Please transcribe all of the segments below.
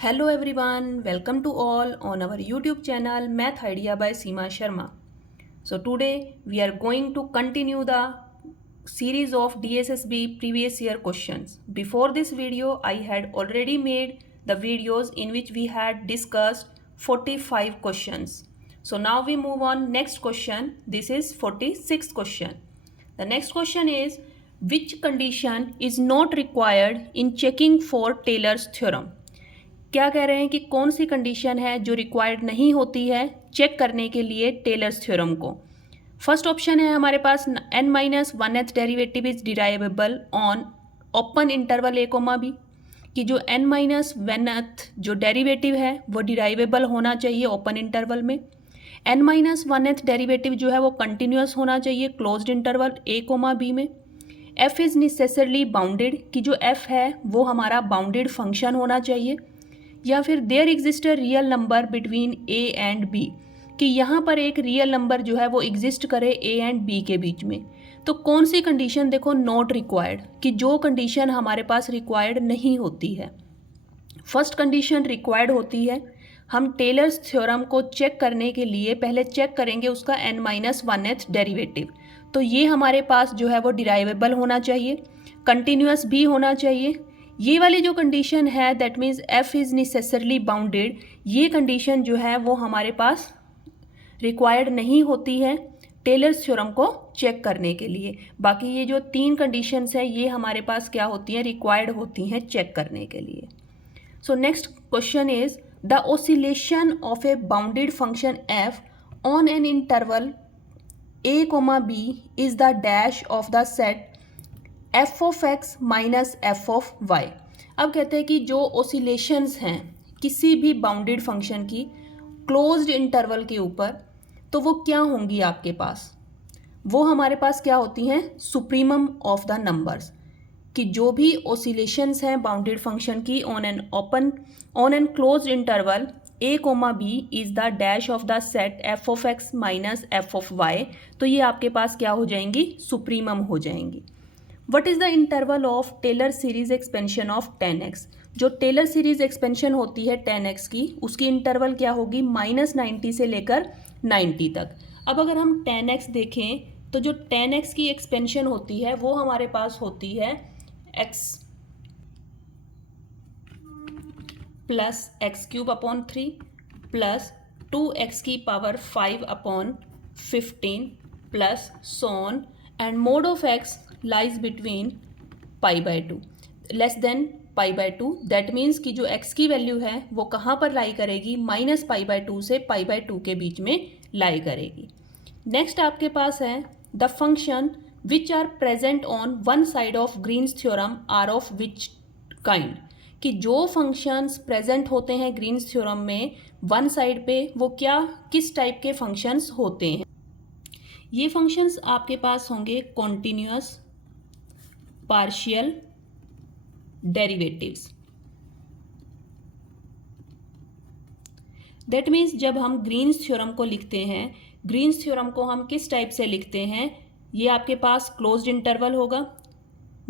Hello everyone, welcome to all on our YouTube channel Math Idea by Seema Sharma. So today we are going to continue the series of DSSB previous year questions. Before this video I had already made the videos in which we had discussed 45 questions. So now we move on next question. This is 46th question. The next question is which condition is not required in checking for Taylor's theorem? क्या कह रहे हैं कि कौन सी condition है जो required नहीं होती है चेक करने के लिए टेलर्स थ्योरम को। फर्स्ट ऑप्शन है हमारे पास n minus one th derivative is derivable on open interval a comma b, कि जो n माइनस वन एथ जो डेरिवेटिव है वो डिराइवेबल होना चाहिए ओपन इंटरवल में। n minus one th derivative जो है वो कंटिन्यूस होना चाहिए closed interval a comma B में। f इज़ नेसेसरली बाउंडेड, कि जो f है वो हमारा बाउंडेड फंक्शन होना चाहिए। या फिर there exist a real number between A and B, कि यहाँ पर एक रियल नंबर जो है वो एग्जिस्ट करे ए एंड बी के बीच में। तो कौन सी कंडीशन देखो नॉट रिक्वायर्ड, कि जो कंडीशन हमारे पास रिक्वायर्ड नहीं होती है। फर्स्ट कंडीशन रिक्वायर्ड होती है, हम टेलर्स थ्योरम को चेक करने के लिए पहले चेक करेंगे उसका n minus one th derivative. तो ये हमारे पास जो है वो डिराइवेबल होना चाहिए, कंटिन्यूस भी होना चाहिए। ये वाली जो कंडीशन है that means f is necessarily bounded, ये कंडीशन जो है वो हमारे पास रिक्वायर्ड नहीं होती है टेलर्स थ्योरम को चेक करने के लिए। बाकी ये जो तीन कंडीशंस है ये हमारे पास क्या होती हैं, रिक्वायर्ड होती हैं चेक करने के लिए। So next question is the oscillation of a bounded function f on an interval a comma b is the dash of the set f of x minus f of y। अब कहते हैं कि जो oscillations हैं किसी भी bounded function की closed interval के ऊपर, तो वो क्या होंगी आपके पास, वो हमारे पास क्या होती हैं, सुप्रीमम ऑफ द नंबर्स, कि जो भी ओसिलेशंस हैं बाउंडेड फंक्शन की on an closed interval a comma b is the dash of the set f of x minus f of y, तो ये आपके पास क्या हो जाएंगी, सुप्रीमम हो जाएंगी। What is the interval of Taylor series expansion of 10x, जो Taylor series expansion होती है 10x की, उसकी इंटरवल क्या होगी, माइनस 90 से लेकर 90 तक। अब अगर हम 10x देखें तो जो 10x की एक्सपेंशन होती है वो हमारे पास होती है x plus x cube upon 3 plus 2x की power 5 upon 15 plus so on and mode of x lies between pi by two less than pi by two. That means कि जो x की वैल्यू है वो कहाँ पर लाई करेगी, माइनस पाई बाय टू से पाई बाय टू के बीच में लाई करेगी। नेक्स्ट आपके पास है the function which are present on one side of Green's theorem are of which kind, कि जो फंक्शंस प्रेजेंट होते हैं ग्रीन्स थ्योरम में वन साइड पे वो क्या किस टाइप के फंक्शंस होते हैं। ये फंक्शंस आपके पास होंगे continuous partial derivatives. That means जब हम ग्रीन्स थ्योरम को लिखते हैं, ग्रीन्स थ्योरम को हम किस टाइप से लिखते हैं, ये आपके पास क्लोज्ड इंटरवल होगा,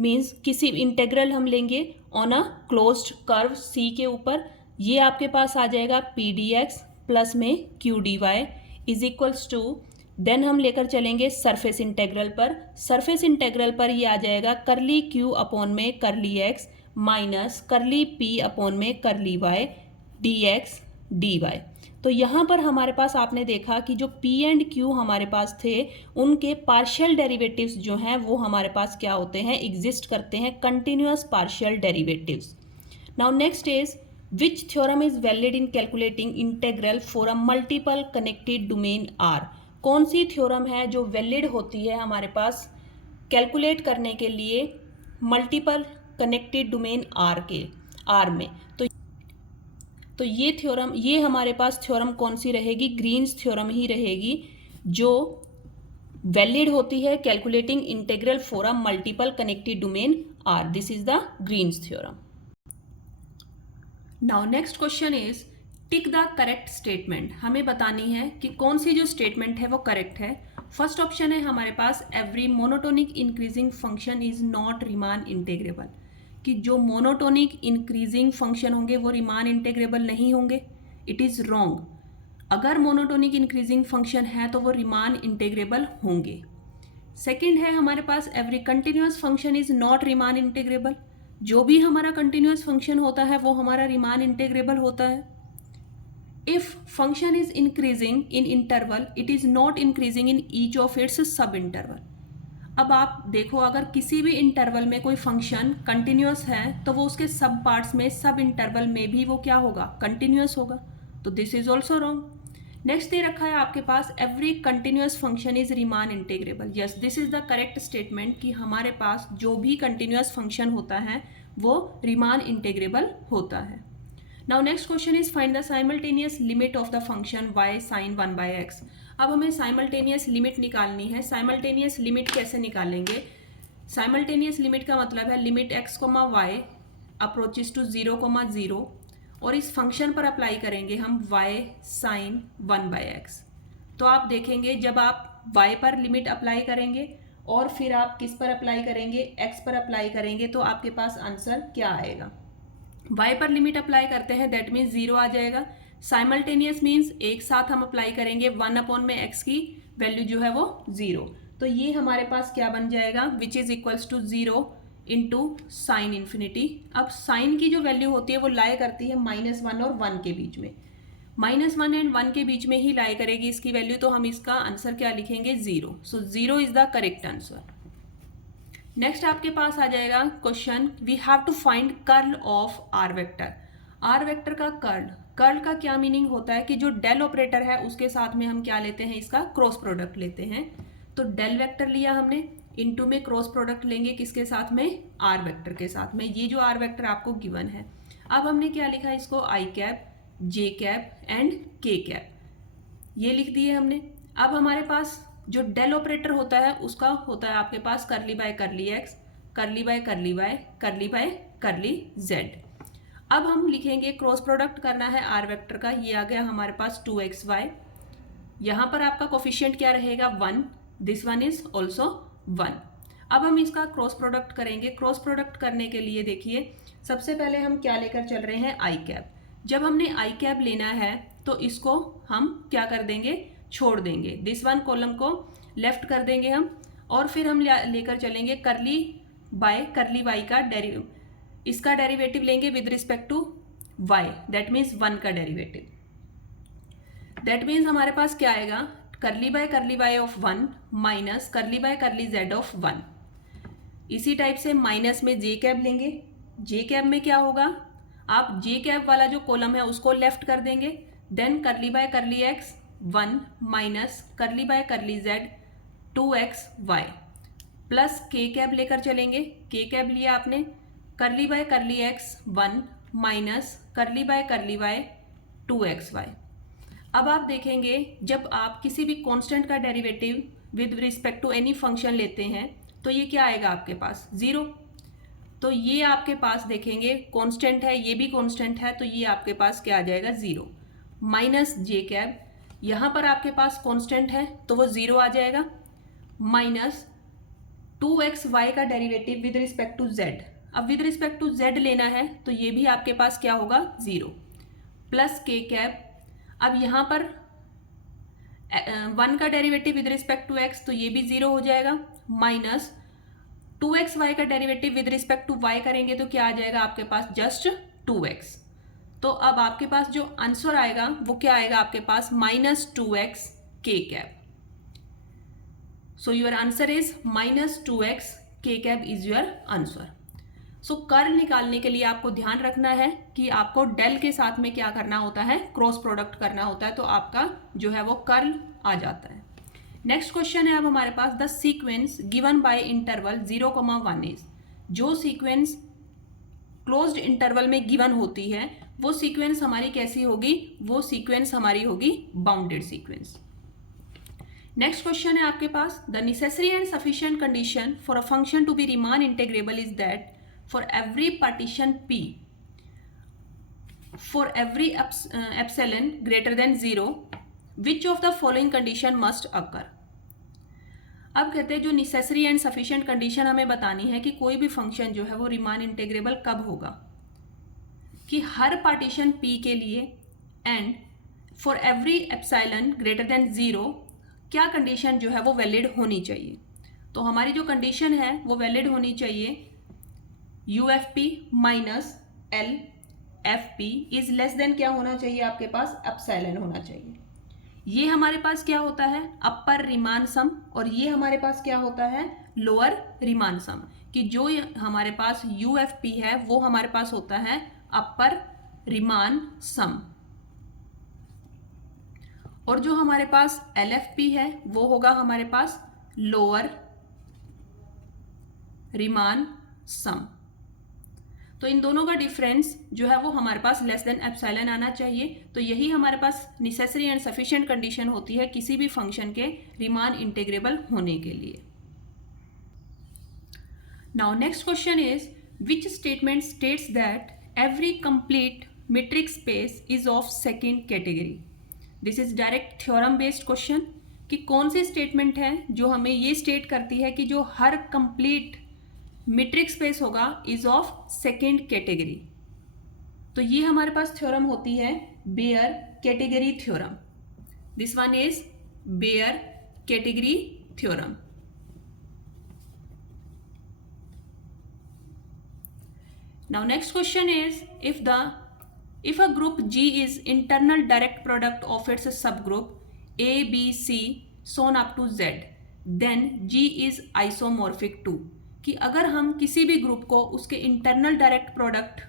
मीन्स किसी इंटेग्रल हम लेंगे on a closed curve C के ऊपर, ये आपके पास आ जाएगा पी डी एक्स प्लस में q d y is equals to, then हम लेकर चलेंगे सरफेस इंटेग्रल पर, सरफेस इंटेग्रल पर ये आ जाएगा करली क्यू अपॉन में curly x minus curly p upon में curly y d x d y. तो यहाँ पर हमारे पास आपने देखा कि जो p एंड q हमारे पास थे उनके पार्शियल डेरिवेटिव्स जो हैं वो हमारे पास क्या होते हैं, एग्जिस्ट करते हैं, continuous partial derivatives. Now next is which theorem is valid in calculating integral for a multiple connected domain are, कौन सी थ्योरम है जो वैलिड होती है हमारे पास कैलकुलेट करने के लिए मल्टीपल कनेक्टेड डोमेन आर में। तो ये थ्योरम, ये हमारे पास थ्योरम कौन सी रहेगी, ग्रीन्स थ्योरम ही रहेगी जो वैलिड होती है calculating integral for a multiple connected domain R. This is the Green's theorem. Now next question is tick the correct statement, हमें बतानी है कि कौन सी जो स्टेटमेंट है वो करेक्ट है। फर्स्ट ऑप्शन है हमारे पास every monotonic increasing function is not Riemann integrable, कि जो मोनोटोनिक इंक्रीजिंग फंक्शन होंगे वो रीमान इंटीग्रेबल नहीं होंगे? It is wrong. अगर मोनोटोनिक इंक्रीजिंग फंक्शन है तो वो रीमान इंटीग्रेबल होंगे। सेकंड है हमारे पास every continuous function is not Riemann integrable. जो भी हमारा कंटिन्यूअस फंक्शन होता है वो हमारा रीमान इंटीग्रेबल होता है। If function is increasing in interval it is not increasing in each of its सब इंटरवल। अब आप देखो, अगर किसी भी इंटरवल में कोई फंक्शन कंटिन्यूअस है तो वो उसके सब पार्ट्स में सब इंटरवल में भी वो क्या होगा? कंटिन्यूअस होगा। तो this is also wrong. Next दे रखा है आपके पास every continuous function is Riemann integrable. Yes, this is the correct statement कि हमारे पास जो भी कंटिन्यूअस फंक्शन होता है वो रीमान इंटीग्रेबल होता है। Now next question is find the simultaneous limit of the function y sine 1/x। अब हमें साइमल्टेनियस लिमिट निकालनी है। साइमल्टेनियस लिमिट कैसे निकालेंगे? साइमल्टेनियस लिमिट का मतलब है limit x, y approaches to 0, 0 और इस फंक्शन पर अप्लाई करेंगे हम y साइन 1/x। तो आप देखेंगे जब आप y पर लिमिट अप्लाई करेंगे और फिर आप किस पर अप्लाई करेंगे? x पर अप्लाई करेंगे, तो आपके पास आंसर क्या आएगा? y पर लिमिट अप्लाई करते हैं, दैट मीन्स 0 आ जाएगा। साइमल्टेनियस मीन्स एक साथ हम अप्लाई करेंगे 1 में x की वैल्यू जो है वो 0। तो ये हमारे पास क्या बन जाएगा? Which is equals to 0 into sine infinity. अब साइन की जो वैल्यू होती है वो लाई करती है -1 और 1 के बीच में। -1 एंड 1 के बीच में ही लाई करेगी इसकी वैल्यू, तो हम इसका आंसर क्या लिखेंगे? 0। So 0 is the correct answer. Next आपके पास आ जाएगा question, we have to find curl of R vector. R vector का कर्ल का क्या मीनिंग होता है कि जो डेल ऑपरेटर है उसके साथ में हम क्या लेते हैं? इसका क्रॉस प्रोडक्ट लेते हैं। तो डेल वेक्टर लिया हमने, इनटू में क्रॉस प्रोडक्ट लेंगे किसके साथ में? आर वेक्टर के साथ में। ये जो आर वेक्टर आपको गिवन है, अब हमने क्या लिखा इसको? आई कैप, जे कैप एंड के कैप, ये लिख दिए हमने। अब हमारे पास जो डेल ऑपरेटर होता है उसका होता है आपके पास करली बाय करली एक्स, करली बाय करली वाई, करली बाय करली जेड। अब हम लिखेंगे क्रॉस प्रोडक्ट करना है आर वेक्टर का। ये आ गया हमारे पास 2xy। यहाँ पर आपका कोफिशिएंट क्या रहेगा? 1। This one is also 1। अब हम इसका क्रॉस प्रोडक्ट करेंगे। क्रॉस प्रोडक्ट करने के लिए देखिए सबसे पहले हम क्या लेकर चल रहे हैं? आई कैप। जब हमने आई कैप लेना है तो इसको हम क्या कर देंगे? छोड़ देंगे। दिस वन कॉलम को लेफ्ट कर देंगे हम, और फिर हम लेकर चलेंगे करली बाय करली वाई का इसका डेरिवेटिव लेंगे with respect to y, that means 1 का डेरिवेटिव। दैट मीन्स हमारे पास क्या आएगा? Curly by y of 1 minus curly by curly z of 1। इसी टाइप से माइनस में जे कैब लेंगे। जे कैब में क्या होगा? आप जे कैब वाला जो कॉलम है उसको लेफ्ट कर देंगे। Then curly by curly x 1 minus curly by curly z 2xy plus k cap लेकर चलेंगे। के कैब लिया आपने, curly by curly x 1 minus curly by curly y 2xy। अब आप देखेंगे जब आप किसी भी कांस्टेंट का derivative with respect to any function लेते हैं तो ये क्या आएगा आपके पास? 0। तो ये आपके पास देखेंगे कांस्टेंट है, ये भी कांस्टेंट है, तो ये आपके पास क्या आ जाएगा? 0 माइनस जे कैब। यहाँ पर आपके पास कांस्टेंट है तो वो 0 आ जाएगा, माइनस 2xy का derivative with respect to z। अब विद रिस्पेक्ट टू z लेना है तो ये भी आपके पास क्या होगा? 0 प्लस के कैप। अब यहाँ पर 1 का derivative with respect to x तो ये भी 0 हो जाएगा, माइनस 2xy का derivative with respect to y करेंगे तो क्या आ जाएगा आपके पास? Just 2x। तो अब आपके पास जो आंसर आएगा वो क्या आएगा आपके पास? -2x के cap. So your answer is -2x के cap is your answer. So curl निकालने के लिए आपको ध्यान रखना है कि आपको डेल के साथ में क्या करना होता है? क्रॉस प्रोडक्ट करना होता है, तो आपका जो है वो कर्ल आ जाता है। नेक्स्ट क्वेश्चन है अब हमारे पास, the sequence given by interval 0,1 is. जो सीक्वेंस क्लोज्ड इंटरवल में गिवन होती है वो सीक्वेंस हमारी कैसी होगी? वो सीक्वेंस हमारी होगी बाउंडेड सीक्वेंस। नेक्स्ट क्वेश्चन है आपके पास, the necessary and sufficient condition for a function to be Riemann integrable is that for every partition P, for every epsilon greater than 0, which of the following condition must occur। अब कहते हैं जो necessary and sufficient condition हमें बतानी है कि कोई भी फंक्शन जो है वो रीमान इंटीग्रेबल कब होगा, कि हर पार्टीशन P के लिए and for every epsilon greater than 0 क्या कंडीशन जो है वो वैलिड होनी चाहिए। तो हमारी जो कंडीशन है वो वैलिड होनी चाहिए UFP minus LFP is less than क्या होना चाहिए, आपके पास एप्सिलॉन होना चाहिए। ये हमारे पास क्या होता है, अपर रीमान सम, और ये हमारे पास क्या होता है, लोअर रीमान सम, कि जो हमारे पास UFP है वो हमारे पास होता है अपर रीमान सम, और जो हमारे पास LFP है वो होगा हमारे पास लोअर रीमान सम। तो इन दोनों का डिफरेंस जो है वो हमारे पास लेस देन एप्सिलॉन आना चाहिए। तो यही हमारे पास नेसेसरी एंड सफिशिएंट कंडीशन होती है किसी भी फंक्शन के रीमान इंटीग्रेबल होने के लिए। Now next question is which statement states that every complete metric space is of second category. This is direct theorem based question, कि कौन सी स्टेटमेंट है जो हमें ये स्टेट करती है कि जो हर कंप्लीट मीट्रिक स्पेस होगा इज ऑफ सेकेंड कैटेगरी। तो ये हमारे पास थ्योरम होती है Baire category theorem. This one is Baire category theorem. Now next question is if a group G is internal direct product of its subgroup A, B, C, so on up to Z, then G is isomorphic to, कि अगर हम किसी भी group को उसके internal direct product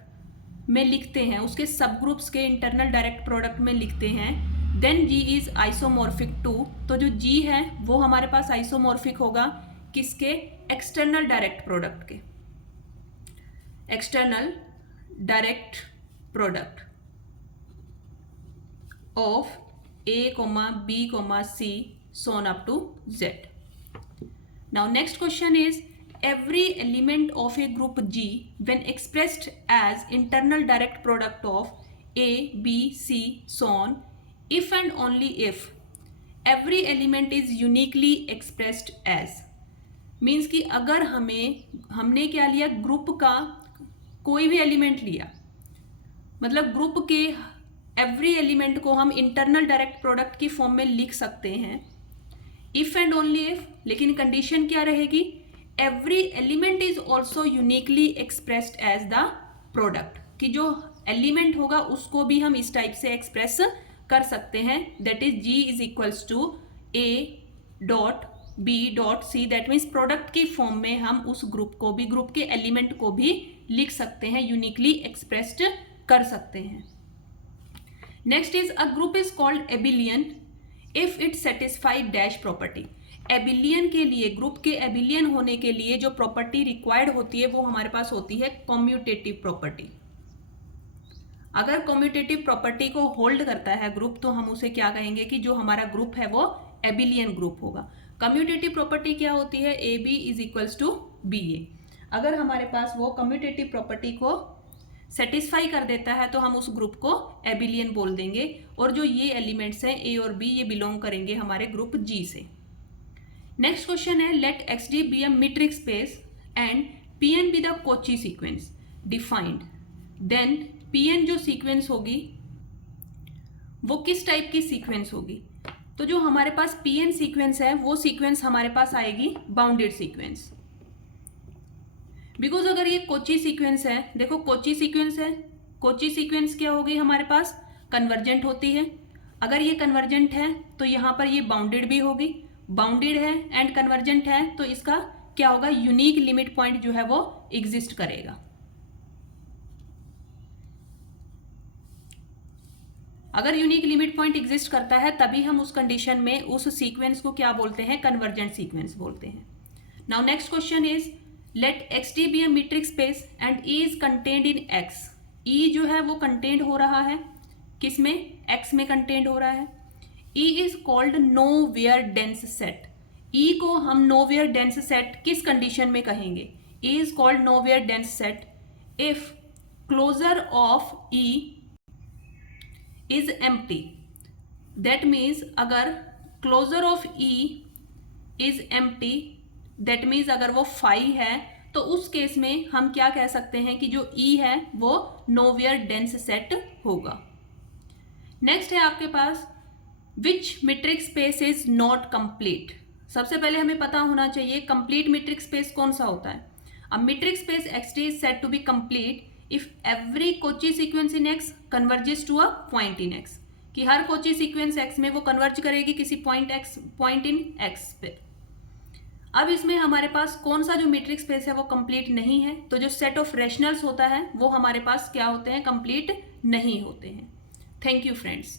में लिखते हैं, उसके सब ग्रुप्स के इंटरनल डायरेक्ट प्रोडक्ट में लिखते हैं, then G is isomorphic to. तो जो G है वो हमारे पास आइसोमॉर्फिक होगा किसके, एक्सटर्नल डायरेक्ट प्रोडक्ट के, external direct product of A, B, C, so on up to Z. Now next question is every element of a group G when expressed as internal direct product of A, B, C, so on, if and only if every element is uniquely expressed as, means कि अगर हमने क्या लिया, group का कोई भी element लिया, मतलब ग्रुप के एवरी एलिमेंट को हम इंटरनल डायरेक्ट प्रोडक्ट की फॉर्म में लिख सकते हैं, इफ एंड ओनली इफ, लेकिन कंडीशन क्या रहेगी, every element is also uniquely expressed as the product, कि जो एलिमेंट होगा उसको भी हम इस टाइप से एक्सप्रेस कर सकते हैं, that is G is equals to A dot B dot C, that means product की फॉर्म में हम उस ग्रुप को भी, ग्रुप के एलिमेंट को भी लिख सकते हैं, यूनिकली एक्सप्रेस्ड कर सकते हैं। Next is a group is called एबिलियन if it satisfy dash property. एबिलियन के लिए, ग्रुप के एबिलियन होने के लिए जो प्रॉपर्टी रिक्वायर्ड होती है वो हमारे पास होती है कॉम्यूटेटिव प्रॉपर्टी। अगर कॉम्यूटेटिव प्रॉपर्टी को होल्ड करता है ग्रुप तो हम उसे क्या कहेंगे कि जो हमारा ग्रुप है वो एबिलियन ग्रुप होगा। कम्यूटेटिव प्रॉपर्टी क्या होती है, a b is equals to b a. अगर हमारे पास वो कम्यूटेटिव प्रॉपर्टी को सेटिस्फाई कर देता है तो हम उस ग्रुप को एबिलियन बोल देंगे, और जो ये एलिमेंट्स हैं ए और बी ये बिलोंग करेंगे हमारे ग्रुप जी से। नेक्स्ट क्वेश्चन है let x d be a metric space and p n be the Cauchy sequence defined, then p n जो सीक्वेंस होगी वो किस टाइप की सीक्वेंस होगी। तो जो हमारे पास पी एन सीक्वेंस है वो सीक्वेंस हमारे पास आएगी बाउंडेड सीक्वेंस, बिकॉज अगर ये कोची सीक्वेंस है, देखो कोची सीक्वेंस है, कोची सीक्वेंस क्या होगी हमारे पास, कन्वर्जेंट होती है। अगर ये कन्वर्जेंट है तो यहाँ पर ये बाउंडेड भी होगी, बाउंडेड है एंड कन्वर्जेंट है तो इसका क्या होगा, यूनिक लिमिट पॉइंट जो है वो एग्जिस्ट करेगा। अगर यूनिक लिमिट पॉइंट एग्जिस्ट करता है तभी हम उस कंडीशन में उस सीक्वेंस को क्या बोलते हैं, कन्वर्जेंट सीक्वेंस बोलते हैं। Now next question is let x d be a metric space and E is contained in X. E जो है वो कंटेन्ड हो रहा है किस में, एक्स में कंटेन्ड हो रहा है। E is called nowhere dense set. E को हम नो वेयर डेंस सेट किस कंडीशन में कहेंगे, E is called nowhere dense set if closure of E is empty. That means अगर closure of E is empty, that means अगर वो phi है तो उस केस में हम क्या कह सकते हैं कि जो ई है वो नोवेयर डेंस सेट होगा। नेक्स्ट है आपके पास which metric space is not complete. सबसे पहले हमें पता होना चाहिए कंप्लीट मीट्रिक स्पेस कौन सा होता है। A metric space Xt is said to be complete if every Cauchy sequence in X converges to a point in X, कि हर कोची सीक्वेंस X में वो कन्वर्ज करेगी किसी पॉइंट इन X पे। अब इसमें हमारे पास कौन सा जो मीट्रिक स्पेस है वो कंप्लीट नहीं है, तो जो सेट ऑफ रैशनल्स होता है वो हमारे पास क्या होते हैं, कंप्लीट नहीं होते हैं। Thank you friends.